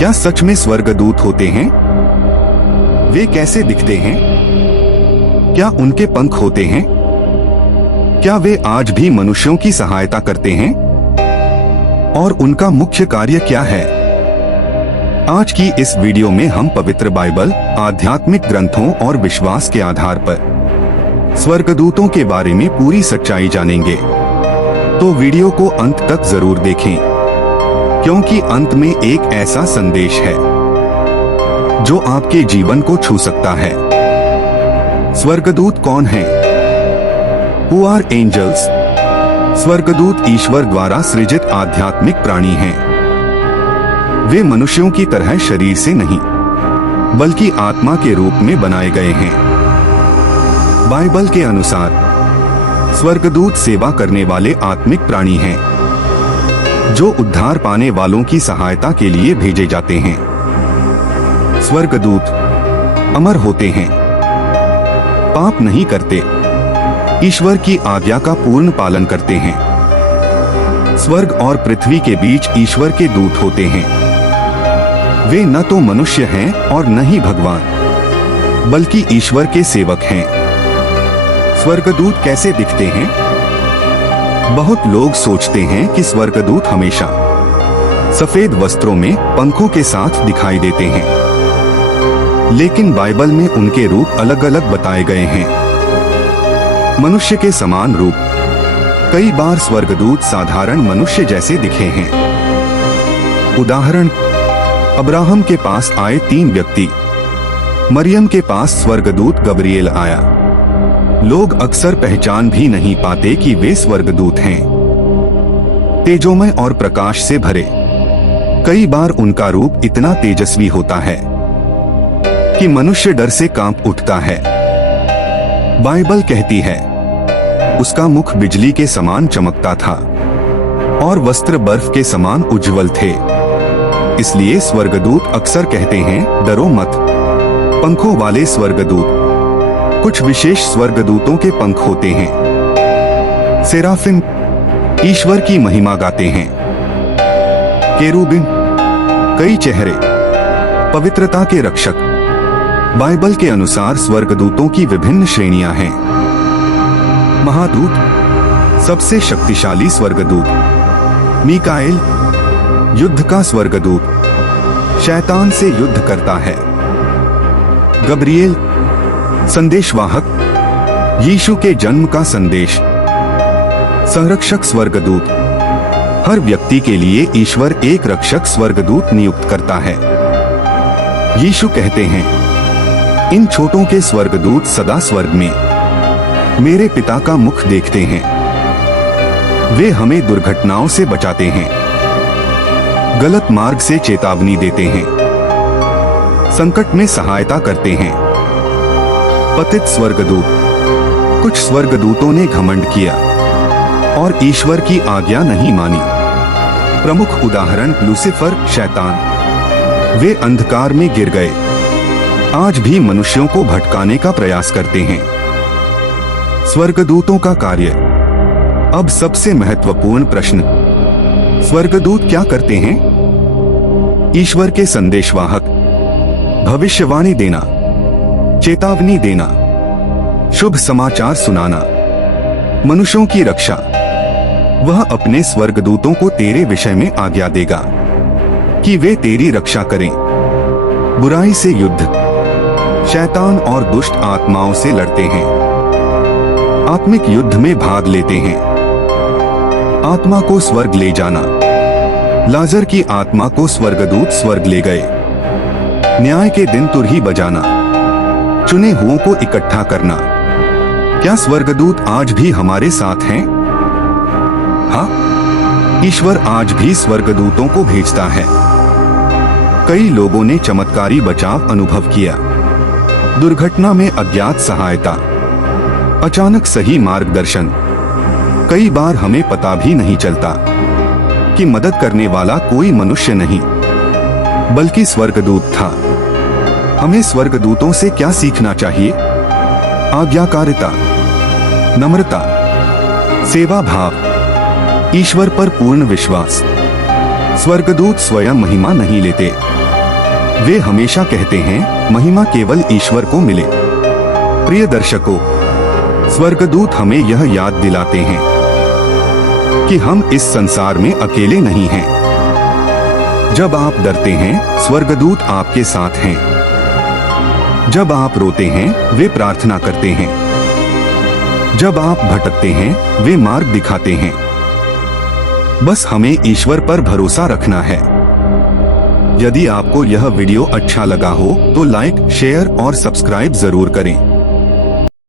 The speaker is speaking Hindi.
क्या सच में स्वर्गदूत होते हैं? वे कैसे दिखते हैं? क्या उनके पंख होते हैं? क्या वे आज भी मनुष्यों की सहायता करते हैं? और उनका मुख्य कार्य क्या है? आज की इस वीडियो में हम पवित्र बाइबल, आध्यात्मिक ग्रंथों और विश्वास के आधार पर स्वर्गदूतों के बारे में पूरी सच्चाई जानेंगे। तो वीडियो को अंत तक जरूर देखें, क्योंकि अंत में एक ऐसा संदेश है जो आपके जीवन को छू सकता है। स्वर्गदूत कौन हैं? Who are angels? स्वर्गदूत ईश्वर द्वारा सृजित आध्यात्मिक प्राणी हैं। वे मनुष्यों की तरह शरीर से नहीं, बल्कि आत्मा के रूप में बनाए गए हैं। बाइबल के अनुसार स्वर्गदूत सेवा करने वाले आत्मिक प्राणी हैं, जो उद्धार पाने वालों की सहायता के लिए भेजे जाते हैं। स्वर्गदूत अमर होते हैं, पाप नहीं करते, ईश्वर की आज्ञा का पूर्ण पालन करते हैं। स्वर्ग और पृथ्वी के बीच ईश्वर के दूत होते हैं। वे न तो मनुष्य हैं और न ही भगवान, बल्कि ईश्वर के सेवक हैं। स्वर्गदूत कैसे दिखते हैं? बहुत लोग सोचते हैं कि स्वर्गदूत हमेशा सफेद वस्त्रों में पंखों के साथ दिखाई देते हैं, लेकिन बाइबल में उनके रूप अलग अलग बताए गए हैं। मनुष्य के समान रूप। कई बार स्वर्गदूत साधारण मनुष्य जैसे दिखे हैं। उदाहरण, अब्राहम के पास आए 3 व्यक्ति। मरियम के पास स्वर्गदूत गब्रिएल आया। लोग अक्सर पहचान भी नहीं पाते कि वे स्वर्गदूत हैं। तेजोमय और प्रकाश से भरे। कई बार उनका रूप इतना तेजस्वी होता है कि मनुष्य डर से कांप उठता है। बाइबल कहती है, उसका मुख बिजली के समान चमकता था और वस्त्र बर्फ के समान उज्जवल थे। इसलिए स्वर्गदूत अक्सर कहते हैं, डरो मत। पंखों वाले स्वर्गदूत। कुछ विशेष स्वर्गदूतों के पंख होते हैं। सेराफिम ईश्वर की महिमा गाते हैं। केरूबिन कई चेहरे, पवित्रता के रक्षक। बाइबल के अनुसार स्वर्गदूतों की विभिन्न श्रेणियां हैं। महादूत सबसे शक्तिशाली स्वर्गदूत। मीकाएल युद्ध का स्वर्गदूत, शैतान से युद्ध करता है। गब्रिएल संदेशवाहक, यीशु के जन्म का संदेश। संरक्षक स्वर्गदूत, हर व्यक्ति के लिए ईश्वर एक रक्षक स्वर्गदूत नियुक्त करता है। यीशु कहते हैं, इन छोटों के स्वर्गदूत सदा स्वर्ग में मेरे पिता का मुख देखते हैं। वे हमें दुर्घटनाओं से बचाते हैं, गलत मार्ग से चेतावनी देते हैं, संकट में सहायता करते हैं। पतित स्वर्गदूत, कुछ स्वर्गदूतों ने घमंड किया और ईश्वर की आज्ञा नहीं मानी। प्रमुख उदाहरण लूसीफर, शैतान। वे अंधकार में गिर गए, आज भी मनुष्यों को भटकाने का प्रयास करते हैं। स्वर्गदूतों का कार्य। अब सबसे महत्वपूर्ण प्रश्न, स्वर्गदूत क्या करते हैं? ईश्वर के संदेशवाहक। भविष्यवाणी देना, चेतावनी देना, शुभ समाचार सुनाना, मनुष्यों की रक्षा। वह अपने स्वर्गदूतों को तेरे विषय में आज्ञा देगा कि वे तेरी रक्षा करें। बुराई से युद्ध, शैतान और दुष्ट आत्माओं से लड़ते हैं, आत्मिक युद्ध में भाग लेते हैं। आत्मा को स्वर्ग ले जाना। लाजर की आत्मा को स्वर्गदूत स्वर्ग ले गए। न्याय के दिन तुरही बजाना, चुने हुओं को इकट्ठा करना। क्या स्वर्गदूत आज भी हमारे साथ हैं? हाँ, ईश्वर आज भी स्वर्गदूतों को भेजता है। कई लोगों ने चमत्कारी बचाव अनुभव किया। दुर्घटना में अज्ञात सहायता, अचानक सही मार्गदर्शन। कई बार हमें पता भी नहीं चलता कि मदद करने वाला कोई मनुष्य नहीं, बल्कि स्वर्गदूत था। हमें स्वर्गदूतों से क्या सीखना चाहिए? आज्ञाकारिता, नम्रता, सेवा भाव, ईश्वर पर पूर्ण विश्वास। स्वर्गदूत स्वयं महिमा नहीं लेते, वे हमेशा कहते हैं महिमा केवल ईश्वर को मिले। प्रिय दर्शकों, स्वर्गदूत हमें यह याद दिलाते हैं कि हम इस संसार में अकेले नहीं हैं। जब आप डरते हैं, स्वर्गदूत आपके साथ हैं। जब आप रोते हैं, वे प्रार्थना करते हैं। जब आप भटकते हैं, वे मार्ग दिखाते हैं। बस हमें ईश्वर पर भरोसा रखना है। यदि आपको यह वीडियो अच्छा लगा हो तो लाइक, शेयर और सब्सक्राइब जरूर करें।